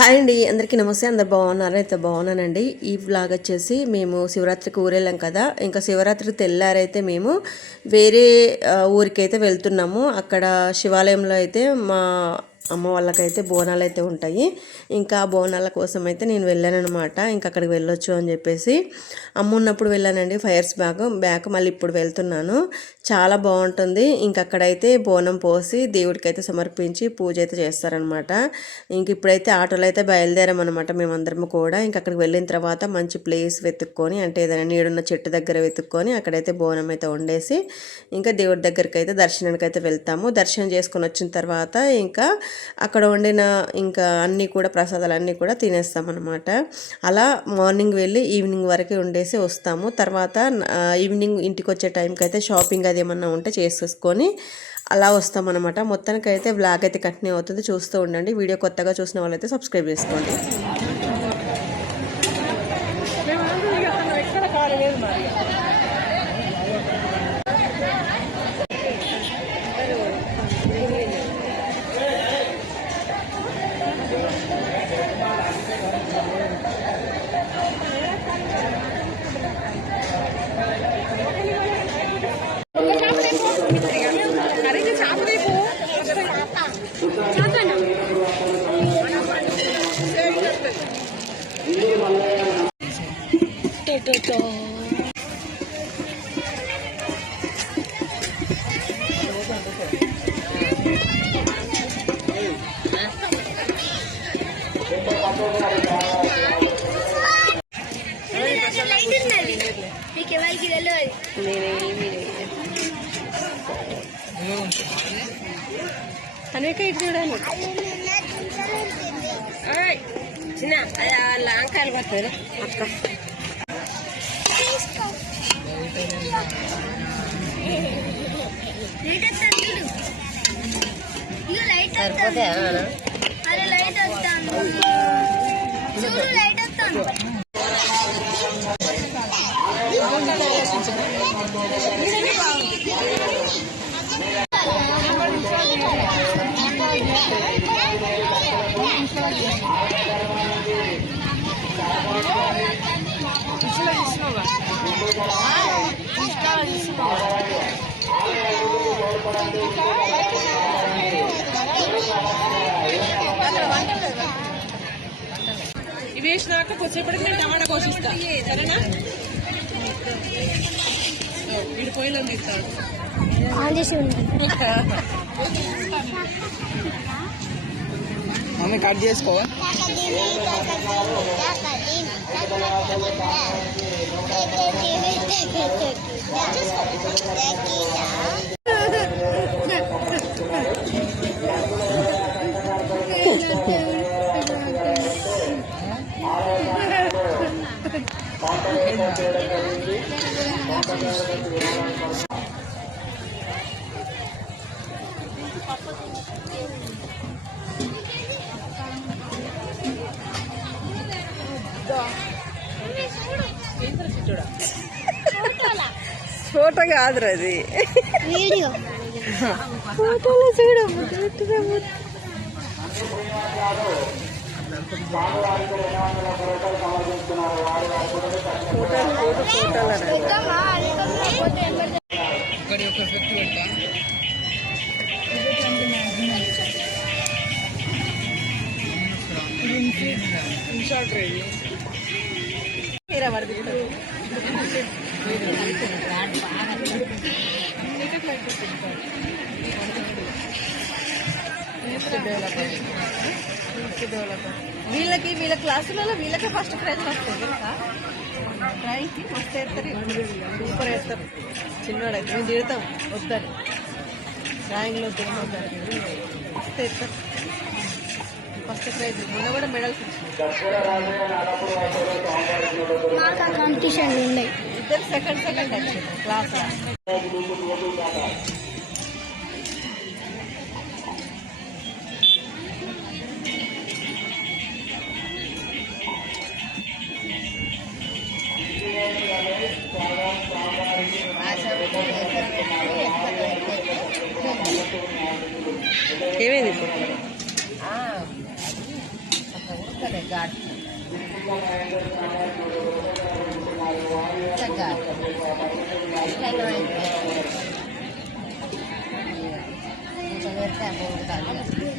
Hi అండి అందరికీ నమస్తే అందరు బాగున్నారు? అయితే బాగున్నానండి. ఈ వ్లాగ్ వచ్చేసి మేము శివరాత్రికి ఊరెళ్ళాం కదా ఇంకా శివరాత్రికి తెల్లారైతే మేము వేరే ఊరికైతే వెళ్తున్నాము. అక్కడ శివాలయంలో అయితే మా అమ్మ వాళ్ళకైతే బోనాలు అయితే ఉంటాయి. ఇంకా ఆ బోనాల కోసం అయితే నేను వెళ్ళాను అనమాట ఇంకా అక్కడికి వెళ్ళొచ్చు అని చెప్పేసి. అమ్మ ఉన్నప్పుడు వెళ్ళానండి ఫైర్స్ బ్యాగ్ బ్యాక్ మళ్ళీ ఇప్పుడు వెళ్తున్నాను. చాలా బాగుంటుంది. ఇంకా అక్కడైతే బోనం పోసి దేవుడికైతే సమర్పించి పూజ అయితే చేస్తారనమాట ఇంక ఇప్పుడైతే ఆటోలో అయితే బయలుదేరామన్నమాట మేమందరము కూడా. ఇంక అక్కడికి వెళ్ళిన తర్వాత మంచి ప్లేస్ వెతుక్కొని అంటే ఏదైనా నీడున్న చెట్టు దగ్గర వెతుక్కొని అక్కడైతే బోనం అయితే వండేసి ఇంకా దేవుడి దగ్గరికి అయితే దర్శనానికి అయితే వెళ్తాము. దర్శనం చేసుకొని వచ్చిన తర్వాత ఇంకా అక్కడ వండిన ఇంకా అన్నీ కూడా ప్రసాదాలు అన్నీ కూడా తినేస్తామన్నమాట. అలా మార్నింగ్ వెళ్ళి ఈవినింగ్ వరకు ఉండేసి వస్తాము. తర్వాత ఈవినింగ్ ఇంటికి వచ్చే టైంకి అయితే షాపింగ్ అది ఏమన్నా ఉంటే చేసేసుకొని అలా వస్తామన్నమాట. మొత్తానికి అయితే బ్లాగ్ అయితే కంటిన్యూ అవుతుంది. చూస్తూ ఉండండి. వీడియో కొత్తగా చూసిన వాళ్ళైతే సబ్స్క్రైబ్ చేసుకోండి. నీకు ఎవరికి తెలియదు అనేక ఇటు చూడండి చిన్న లాంకాయలు పడుతుంది అక్క లైట్ వస్తాను చూడు. లైట్ వస్తాను లైట్ లైట్ వస్తాను ఇవి వేసినాక కొద్దిసేపటికి నేను టమాటా కోసిస్తా సరేనా వీడి పొయ్యిలో తీస్తాడు ఆన్ చేసి ఉంది ఫోటో కాదురా అది. ఫోటోలో చూడు ఇక్కడ ఒక వ్యక్తి పెడతా ఇన్షాట్ రేడి వీళ్ళకి వీళ్ళ క్లాసులలో వీళ్ళకి ఫస్ట్ ప్రైజ్ తెలుసా డ్రాయింగ్కి మస్తు వేస్తారు సూపర్ వేస్తారు. చిన్నవాడైతే మేము తిడతాం వద్దని డ్రాయింగ్లో తినవద్దని మస్తు వేస్తారు. First prize. మొన్న కూడా మెడల్స్ ఇద్దరు సెకండ్ సెకండ్ క్లాస్ కొంచెం పెడితే బాగుంటుంది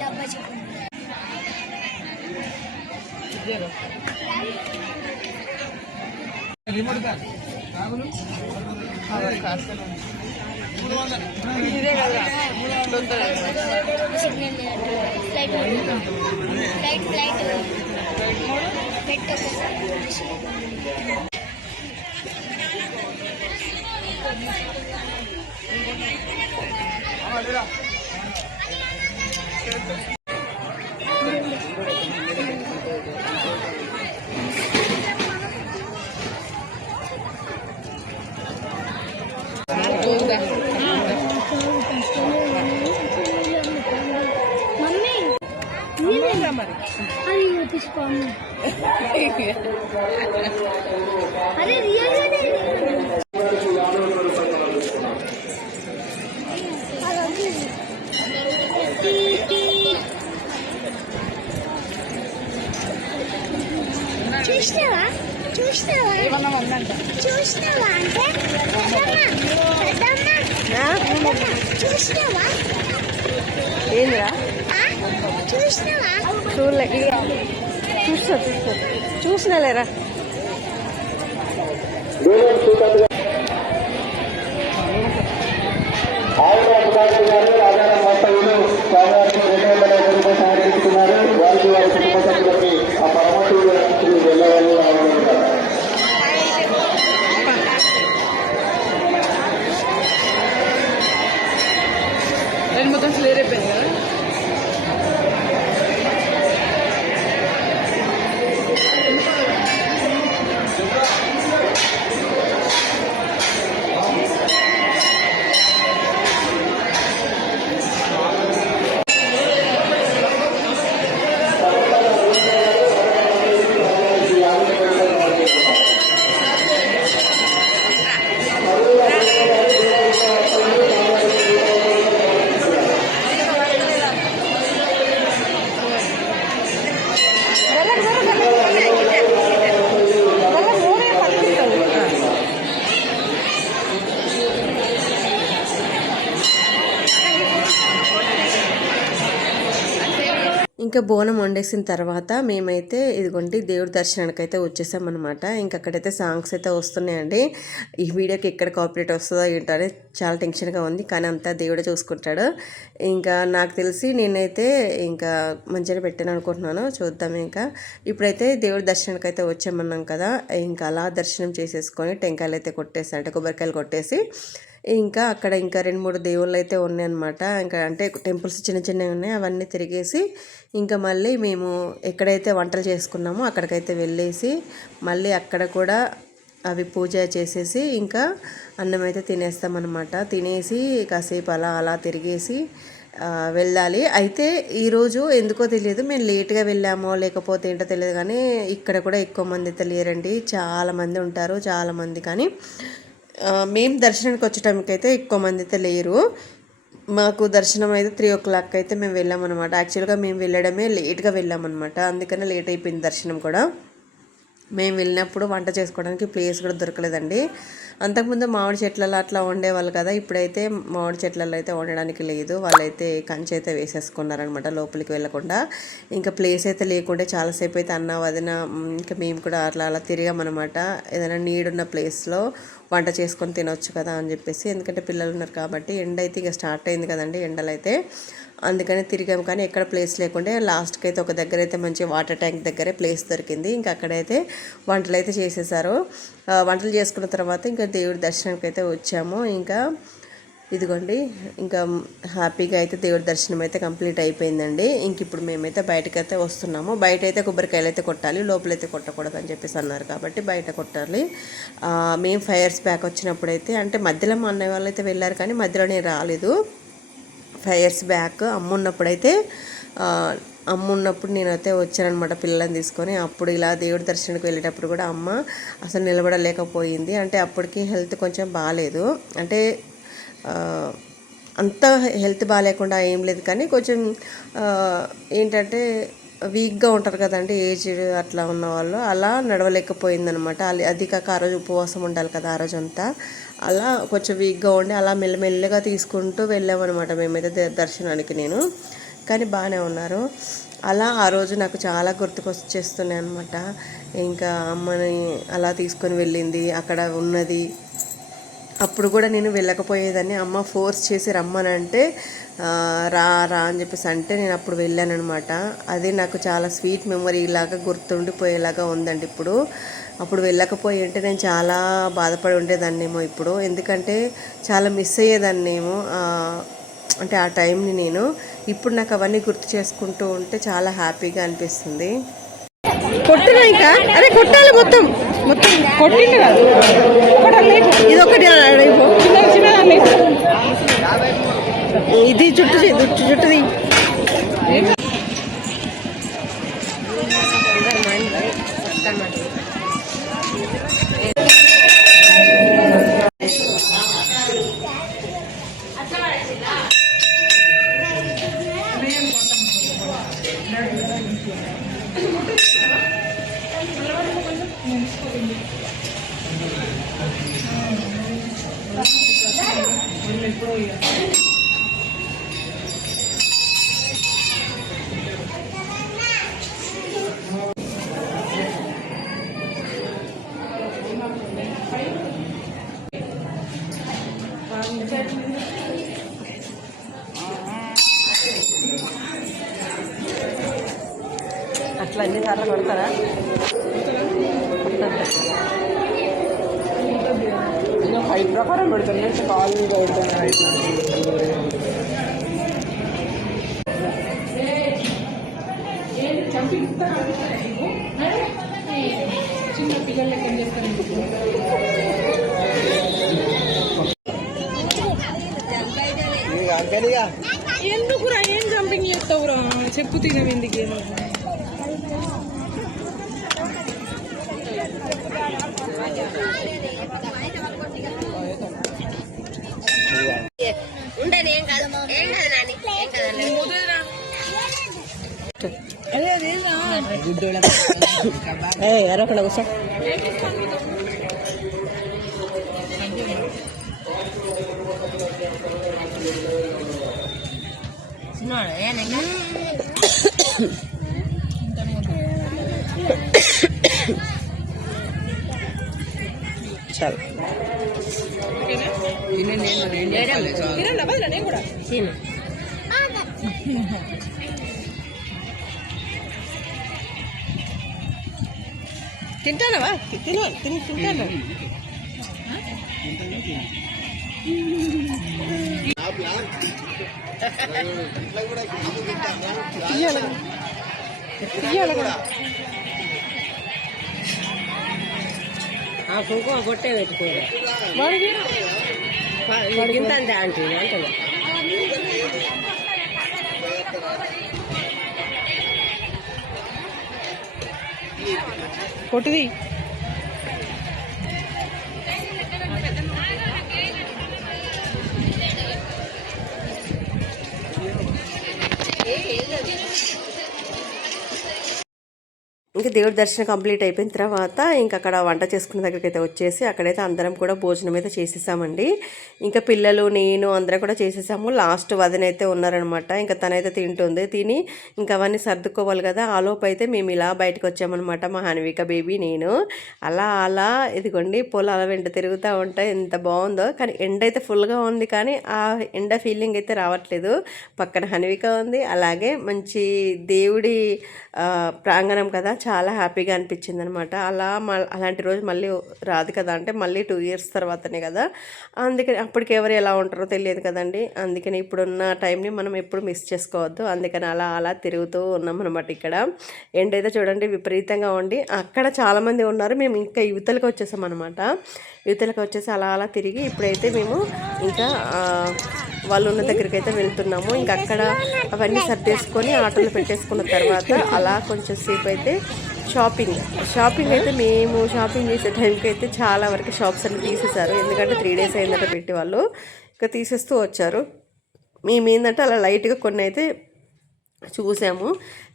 డబ్బా చెప్పండి ఇదే కదా సిగ్నల్ ఫ్లైట్ ఫ్లైట్ ఫ్లైట్ పెట్టు అది తీసుకోండి. అరే రియల్గానే చూసినావా? చూసినావా? చూసినావా అంటే? చూసినావా? ఏందిరా? చూడలే చూస్తా చూస్తా. చూసినా లేరా రెండు మొత్తం క్లియర్ అయిపోయింది కదా? ఇంకా బోనం వండేసిన తర్వాత మేమైతే ఇదిగోండి దేవుడి దర్శనానికి అయితే వచ్చేసామన్నమాట. ఇంకా అక్కడైతే సాంగ్స్ అయితే వస్తున్నాయండి. ఈ వీడియోకి ఎక్కడ కాపరేట్ వస్తుందో ఏంటో అనేది చాలా టెన్షన్గా ఉంది కానీ అంతా దేవుడే చూసుకుంటాడు. ఇంకా నాకు తెలిసి నేనైతే ఇంకా మంచిగా పెట్టాను అనుకుంటున్నాను. చూద్దాం ఇంకా. ఇప్పుడైతే దేవుడి దర్శనానికి అయితే వచ్చామన్నాం కదా. ఇంకా అలా దర్శనం చేసేసుకొని టెంకాయలు అయితే కొట్టేసి అంటే కొబ్బరికాయలు కొట్టేసి ఇంకా అక్కడ ఇంకా రెండు మూడు దేవుళ్ళు అయితే ఉన్నాయన్నమాట. ఇంకా అంటే టెంపుల్స్ చిన్న చిన్నవి ఉన్నాయి అవన్నీ తిరిగేసి ఇంకా మళ్ళీ మేము ఎక్కడైతే వంటలు చేసుకున్నామో అక్కడికైతే వెళ్ళేసి మళ్ళీ అక్కడ కూడా అవి పూజ చేసేసి ఇంకా అన్నం అయితే తినేస్తామన్నమాట. తినేసి కాసేపు అలా అలా తిరిగేసి వెళ్ళాలి. అయితే ఈరోజు ఎందుకో తెలియదు మేము లేట్గా వెళ్ళామో లేకపోతే ఏంటో తెలియదు కానీ ఇక్కడ కూడా ఎక్కువ మంది అయితే లేరండి. చాలామంది ఉంటారు చాలామంది కానీ మేము దర్శనానికి వచ్చేటానికి అయితే ఎక్కువ మంది అయితే లేరు. మాకు దర్శనం అయితే త్రీ ఓ క్లాక్ అయితే మేము వెళ్ళామన్నమాట. యాక్చువల్గా మేము వెళ్ళడమే లేట్గా వెళ్ళామన్నమాట. అందుకనే లేట్ అయిపోయింది దర్శనం కూడా. మేము వెళ్ళినప్పుడు వంట చేసుకోవడానికి ప్లేస్ కూడా దొరకలేదండి. అంతకుముందు మామిడి చెట్లలో అట్లా ఉండేవాళ్ళు కదా ఇప్పుడైతే మామిడి చెట్లలో అయితే ఉండడానికి లేదు. వాళ్ళైతే కంచె అయితే వేసేసుకున్నారనమాట లోపలికి వెళ్ళకుండా. ఇంకా ప్లేస్ అయితే లేకుండే చాలాసేపు అయితే అన్న వదిన ఇంకా మేము కూడా అట్లా అలా తిరిగామన్నమాట. ఏదైనా నీడున్న ప్లేస్లో వంట చేసుకొని తినొచ్చు కదా అని చెప్పేసి. ఎందుకంటే పిల్లలు ఉన్నారు కాబట్టి ఎండ అయితే ఇక స్టార్ట్ అయింది కదండి ఎండలు అయితే అందుకని తిరిగాము కానీ ఎక్కడ ప్లేస్ లేకుండే లాస్ట్కి అయితే ఒక దగ్గర అయితే మంచి వాటర్ ట్యాంక్ దగ్గరే ప్లేస్ దొరికింది. ఇంకా అక్కడైతే వంటలు అయితే చేసేసారు వంటలు చేసుకున్న తర్వాత ఇంకా దేవుడి దర్శనానికి అయితే వచ్చాము. ఇంకా ఇదిగోండి ఇంకా హ్యాపీగా అయితే దేవుడి దర్శనం అయితే కంప్లీట్ అయిపోయిందండి. ఇంక ఇప్పుడు మేమైతే బయటకు అయితే వస్తున్నాము. బయట అయితే కొబ్బరికాయలు అయితే కొట్టాలి లోపలైతే కొట్టకూడదు అని చెప్పేసి అన్నారు కాబట్టి బయట కొట్టాలి. మేము ఫైర్స్ బ్యాక్ వచ్చినప్పుడు అయితే అంటే మధ్యలో మా అన్నయ్య వాళ్ళు అయితే వెళ్ళారు కానీ మధ్యలో నేను రాలేదు. ఫైవ్ ఇయర్స్ బ్యాక్ అమ్మ ఉన్నప్పుడైతే అమ్మ ఉన్నప్పుడు నేనైతే వచ్చానమాట పిల్లల్ని తీసుకొని. అప్పుడు ఇలా దేవుడి దర్శనానికి వెళ్ళేటప్పుడు కూడా అమ్మ అసలు నిలబడలేకపోయింది. అంటే అప్పటికి హెల్త్ కొంచెం బాగాలేదు. అంటే అంత హెల్త్ బాగాలేకుండా ఏం లేదు కానీ కొంచెం ఏంటంటే వీక్గా ఉంటారు కదండి ఏజ్ అట్లా ఉన్న వాళ్ళు అలా నడవలేకపోయిందనమాట. అది కాక ఆ రోజు ఉపవాసం ఉండాలి కదా ఆ రోజు అంతా అలా కొంచెం వీక్గా ఉండి అలా మెల్లమెల్లగా తీసుకుంటూ వెళ్ళామన్నమాట మేమైతే ద- దర్శనానికి నేను. కానీ బాగానే ఉన్నారు. అలా ఆ రోజు నాకు చాలా గుర్తుకొచ్చేస్తున్నాయి అనమాట ఇంకా అమ్మని అలా తీసుకొని వెళ్ళింది అక్కడ ఉన్నది అప్పుడు కూడా నేను వెళ్ళకపోయేదాన్ని. అమ్మ ఫోర్స్ చేసి రమ్మనంటే రా రా అని చెప్పేసి అంటే నేను అప్పుడు వెళ్ళానమాట అది నాకు చాలా స్వీట్ మెమరీ లాగా గుర్తుండిపోయేలాగా ఉందండి ఇప్పుడు. అప్పుడు వెళ్ళకపోయి ఉంటే నేను చాలా బాధపడి ఉండేదాన్నేమో ఇప్పుడు. ఎందుకంటే చాలా మిస్ అయ్యేదాన్నేమో అంటే ఆ టైంని నేను. ఇప్పుడు నాకు అవన్నీ గుర్తు చేసుకుంటూ ఉంటే చాలా హ్యాపీగా అనిపిస్తుంది. కొట్టుగా ఇంకా? అరే కొట్టాలి మొత్తం. మొత్తం కొట్టిండు కాదు. ఇది ఒకటి. ఇది చుట్టూ చుట్టూ చుట్టూది అట్లా అన్ని సార్లు కొడతారా? హైట్ ప్రకారం పెడుతుంది కాలు ఎందుకురా? ఏం జంపింగ్ చేస్తావురా? చెప్పు తినవి ఎందుకు ఏ ఎరకుండా కూర్చో చాలు నేను కూడా తింటానవా? తిను తిని తింటాను. తీయాలి తీయాలి కూడా కుంకుమ పొట్టే పెట్టుకోరు. గింత అంతే ఆంటీ అంటాను కొట్టుది. దేవుడి దర్శనం కంప్లీట్ అయిపోయిన తర్వాత ఇంకా అక్కడ వంట చేసుకున్న దగ్గరికి అయితే వచ్చేసి అక్కడైతే అందరం కూడా భోజనం అయితే చేసేసామండి. ఇంకా పిల్లలు నేను అందరం కూడా చేసేసాము. లాస్ట్ వదిన అయితే ఉన్నారనమాట. ఇంకా తనైతే తింటుంది. తిని ఇంకా అవన్నీ సర్దుకోవాలి కదా. ఆలోపు అయితే మేము ఇలా బయటకు వచ్చామన్నమాట మా హన్విక బేబీ నేను. అలా అలా ఇదిగోండి పొలాల వెంట తిరుగుతూ ఉంటాయి ఎంత బాగుందో. కానీ ఎండ అయితే ఫుల్గా ఉంది కానీ ఆ ఎండ ఫీలింగ్ అయితే రావట్లేదు. పక్కన హన్విక ఉంది. అలాగే మంచి దేవుడి ప్రాంగణం కదా. చాలా చాలా హ్యాపీగా అనిపించింది అనమాట అలా మ- అలాంటి రోజు మళ్ళీ రాదు కదా అంటే మళ్ళీ టూ ఇయర్స్ తర్వాతనే కదా. అందుకని అప్పటికి ఎవరు ఎలా ఉంటారో తెలియదు కదండి. అందుకని ఇప్పుడున్న టైంని మనం ఎప్పుడు మిస్ చేసుకోవద్దు. అందుకని అలా అలా తిరుగుతూ ఉన్నాం అనమాట ఇక్కడ. ఎండ్ అయితే చూడండి విపరీతంగా ఉండి అక్కడ చాలామంది ఉన్నారు. మేము ఇంకా యువతలకు వచ్చేసాం అనమాట యువతలకు వచ్చేసి అలా అలా తిరిగి ఇప్పుడైతే మేము ఇంకా వాళ్ళు ఉన్న దగ్గరికి అయితే వెళ్తున్నాము. ఇంకా అక్కడ అవన్నీ సర్దేసుకొని ఆటోలు పెట్టేసుకున్న తర్వాత అలా కొంచెం సేపు అయితే షాపింగ్. షాపింగ్ అయితే మేము షాపింగ్ చేసే టైంకి అయితే చాలా వరకు షాప్స్ అన్ని తీసేశారు. ఎందుకంటే త్రీ డేస్ అయిందంటే పెట్టి వాళ్ళు. ఇంకా తీసేస్తూ వచ్చారు. మేము ఏంటంటే అలా లైట్గా కొన్ని అయితే చూసాము.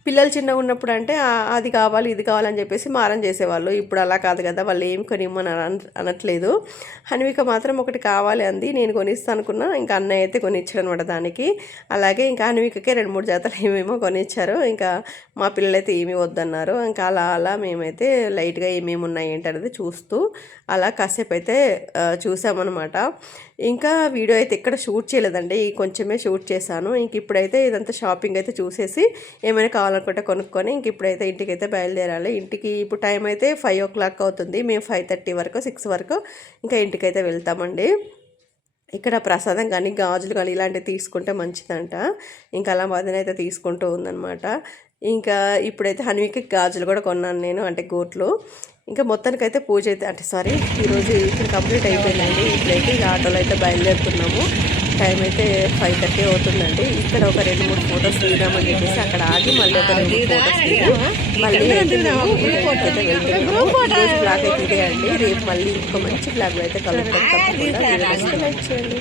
పిల్లలు చిన్నగా ఉన్నప్పుడు అంటే అది కావాలి ఇది కావాలని చెప్పేసి మారం చేసేవాళ్ళు. ఇప్పుడు అలా కాదు కదా వాళ్ళు ఏం కొనిమ్మని అన- అనట్లేదు. హన్విక మాత్రం ఒకటి కావాలి అంది. నేను కొనిస్తాను అనుకున్నా. ఇంకా అన్నయ్య అయితే కొనిచ్చాడు అనమాట దానికి. అలాగే ఇంకా హన్వికకే రెండు మూడు జాతలు ఏమేమో కొనిచ్చారు. ఇంకా మా పిల్లలైతే ఏమీ వద్దన్నారు. ఇంకా అలా అలా మేమైతే లైట్గా ఏమేమి ఉన్నాయి ఏంటనేది చూస్తూ అలా కాసేపు అయితే చూసామన్నమాట. ఇంకా వీడియో అయితే ఎక్కడ షూట్ చేయలేదండి కొంచెమే షూట్ చేశాను. ఇంక ఇప్పుడైతే ఇదంతా షాపింగ్ అయితే చూసేసి ఏమైనా కావాలనుకుంటే కొనుక్కొని ఇంక ఇప్పుడైతే ఇంటికి అయితే బయలుదేరాలి. ఇంటికి ఇప్పుడు టైం అయితే ఫైవ్ ఓ క్లాక్ అవుతుంది మేము ఫైవ్ థర్టీ వరకు సిక్స్ వరకు ఇంకా ఇంటికైతే వెళ్తామండి. ఇక్కడ ప్రసాదం కానీ గాజులు కానీ ఇలాంటివి తీసుకుంటే మంచిదంట. ఇంకా అలా మదనైతే అయితే తీసుకుంటూ ఉందన్నమాట. ఇంకా ఇప్పుడైతే హనీకి గాజులు కూడా కొన్నాను నేను అంటే గోట్లు. ఇంకా మొత్తానికైతే పూజ అయితే అంటే సారీ ఈరోజు ఇక్కడ కంప్లీట్ అయిపోయిందండి. ఇప్పుడైతే ఇక ఆటోలో అయితే బయలుదేరుతున్నాము. టైం అయితే ఫైవ్ థర్టీ అవుతుందండి. ఇక్కడ ఒక రెండు మూడు ఫొటోస్ దిగుదామని చెప్పేసి అక్కడ ఆగి మళ్ళీ ఒక రెండు ఫొటోస్ మళ్ళీ అయితే అయితే బ్లాగ్ అయితే ఇదే అండి. రేపు మళ్ళీ ఇంకో మంచి బ్లాగ్ అయితే కలుగుతాం తప్పకుండా వీడియో నచ్చితే లైక్ చేయండి.